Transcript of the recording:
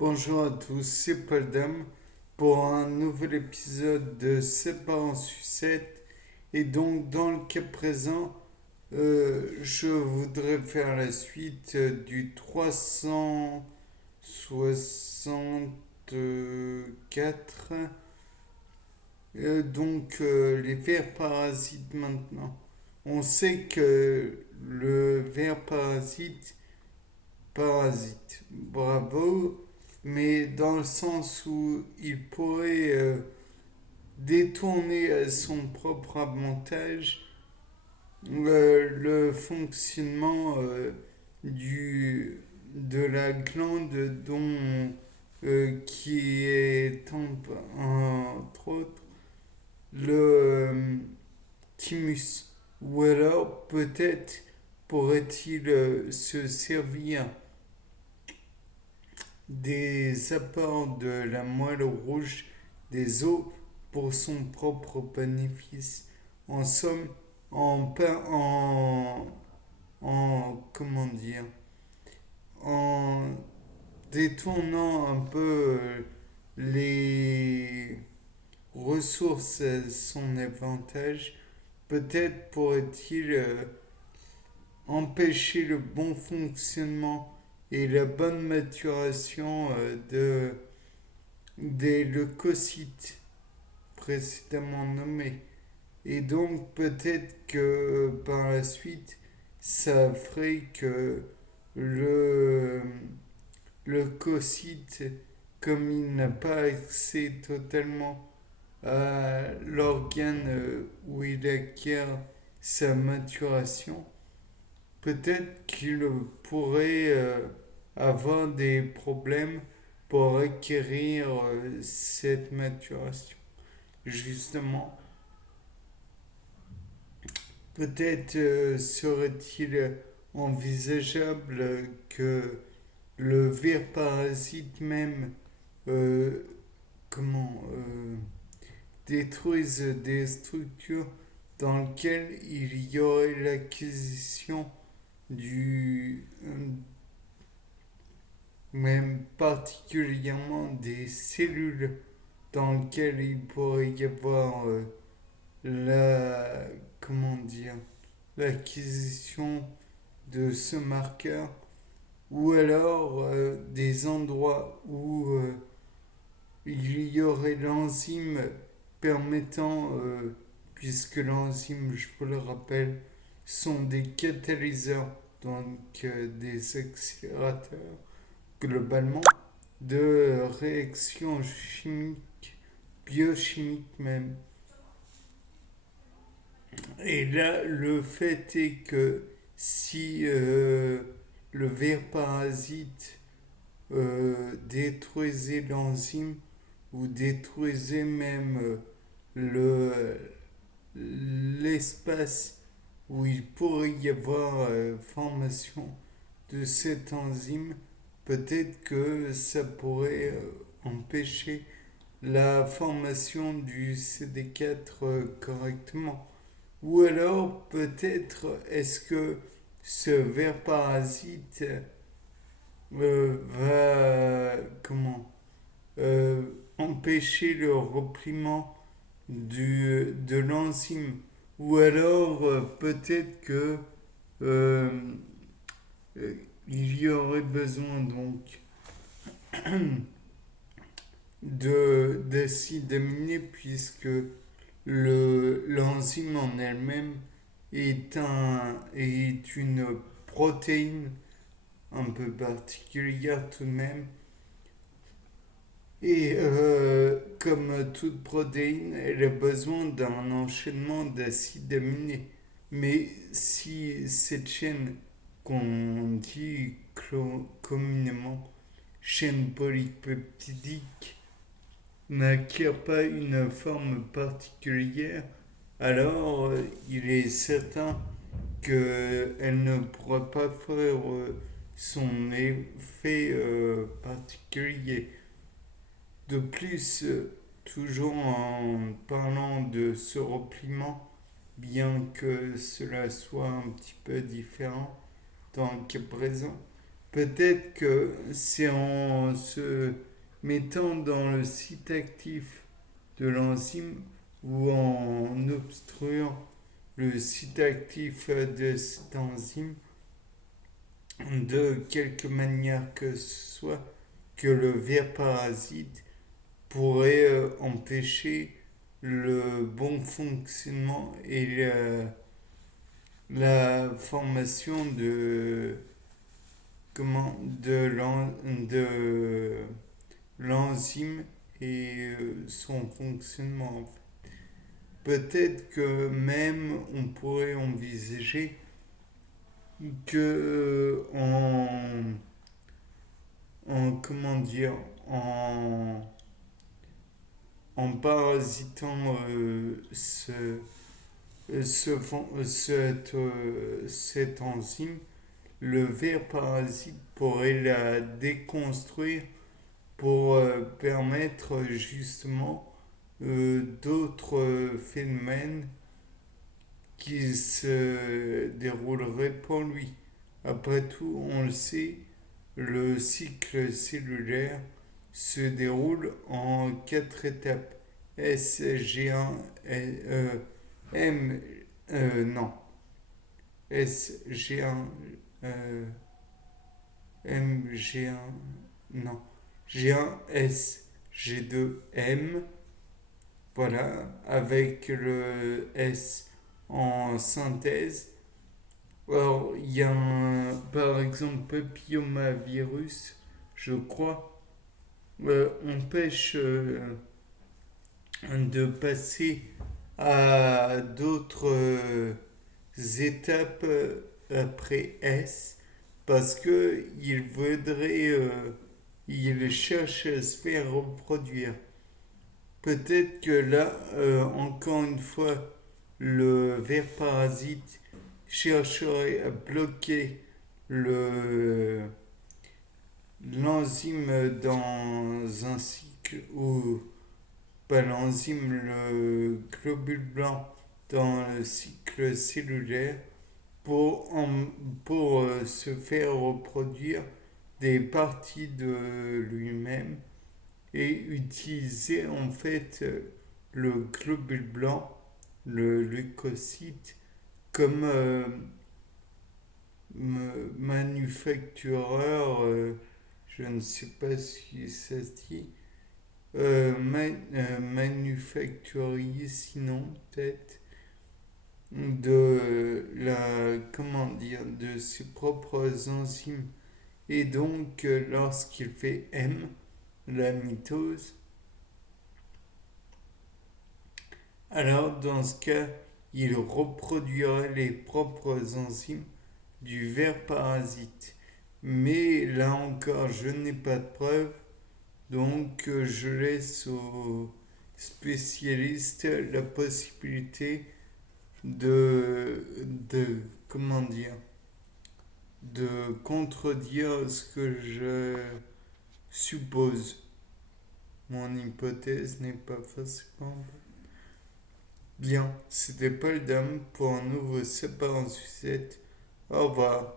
Bonjour à tous, c'est Paul Dame pour un nouvel épisode de C'est pas en sucette. Et donc, dans le cas présent, je voudrais faire la suite du 364. Les vers parasites maintenant. On sait que le ver parasite, bravo, mais dans le sens où il pourrait détourner à son propre avantage le fonctionnement de la glande qui est entre autres le thymus. Ou alors peut-être pourrait-il se servir des apports de la moelle rouge des os pour son propre bénéfice. En somme, comment dire, en détournant un peu les ressources à son avantage, peut-être pourrait-il empêcher le bon fonctionnement et la bonne maturation des leucocytes précédemment nommés. Et donc peut-être que par la suite, ça ferait que le leucocyte, comme il n'a pas accès totalement à l'organe où il acquiert sa maturation, peut-être qu'il pourrait avoir des problèmes pour acquérir cette maturation. Justement, peut-être serait-il envisageable que le ver parasite même euh, détruise des structures dans lesquelles il y aurait l'acquisition du même particulièrement des cellules dans lesquelles il pourrait y avoir la comment dire l'acquisition de ce marqueur, ou alors des endroits où il y aurait l'enzyme permettant, puisque l'enzyme, je vous le rappelle, sont des catalyseurs, donc des accélérateurs globalement, de réactions chimiques, biochimiques même. Et là, le fait est que si le ver parasite détruisait l'enzyme ou détruisait même le l'espace où il pourrait y avoir formation de cette enzyme, peut-être que ça pourrait empêcher la formation du CD4 correctement. Ou alors peut-être est-ce que ce ver parasite va euh, empêcher le repliement de l'enzyme. Ou alors peut-être que euh, il y aurait besoin donc d'acide aminé, puisque l'enzyme en elle-même est une protéine un peu particulière tout de même. Et comme toute protéine, elle a besoin d'un enchaînement d'acides aminés. Mais si cette chaîne qu'on dit communément chaîne polypeptidique n'acquiert pas une forme particulière, alors il est certain qu'elle ne pourra pas faire son effet particulier. De plus, toujours en parlant de ce repliement, bien que cela soit un petit peu différent dans le cas présent, Peut-être que c'est en se mettant dans le site actif de l'enzyme ou en obstruant le site actif de cette enzyme de quelque manière que ce soit que le ver parasite pourrait empêcher le bon fonctionnement et la formation de l'enzyme et son fonctionnement en fait. Peut-être que même on pourrait envisager que en comment dire en parasitant cette enzyme, le ver parasite pourrait la déconstruire pour permettre justement d'autres phénomènes qui se dérouleraient pour lui. Après tout, on le sait, le cycle cellulaire se déroule en quatre étapes. S, G1, M, non, S, G1, euh, M, G1, non, G1, S, G2, M, voilà, avec le S en synthèse. Alors, il y a par exemple, papillomavirus, je crois, empêche de passer à d'autres étapes après S parce que il cherche à se faire reproduire. Peut-être que là, encore une fois, le ver parasite chercherait à bloquer le l'enzyme dans un cycle ou pas l'enzyme, le globule blanc dans le cycle cellulaire pour, pour se faire reproduire des parties de lui-même et utiliser en fait le globule blanc, le leucocyte, comme manufactureur, je ne sais pas si ça se dit, manufacturier sinon peut-être de la comment dire de ses propres enzymes et donc lorsqu'il fait M la mitose alors dans ce cas il reproduirait les propres enzymes du ver parasite mais là encore je n'ai pas de preuve donc je laisse aux spécialistes la possibilité de comment dire de contredire ce que je suppose. Mon hypothèse n'est pas forcément bien. C'était Paul Dame pour un nouveau C'est pas en sucette. Au revoir.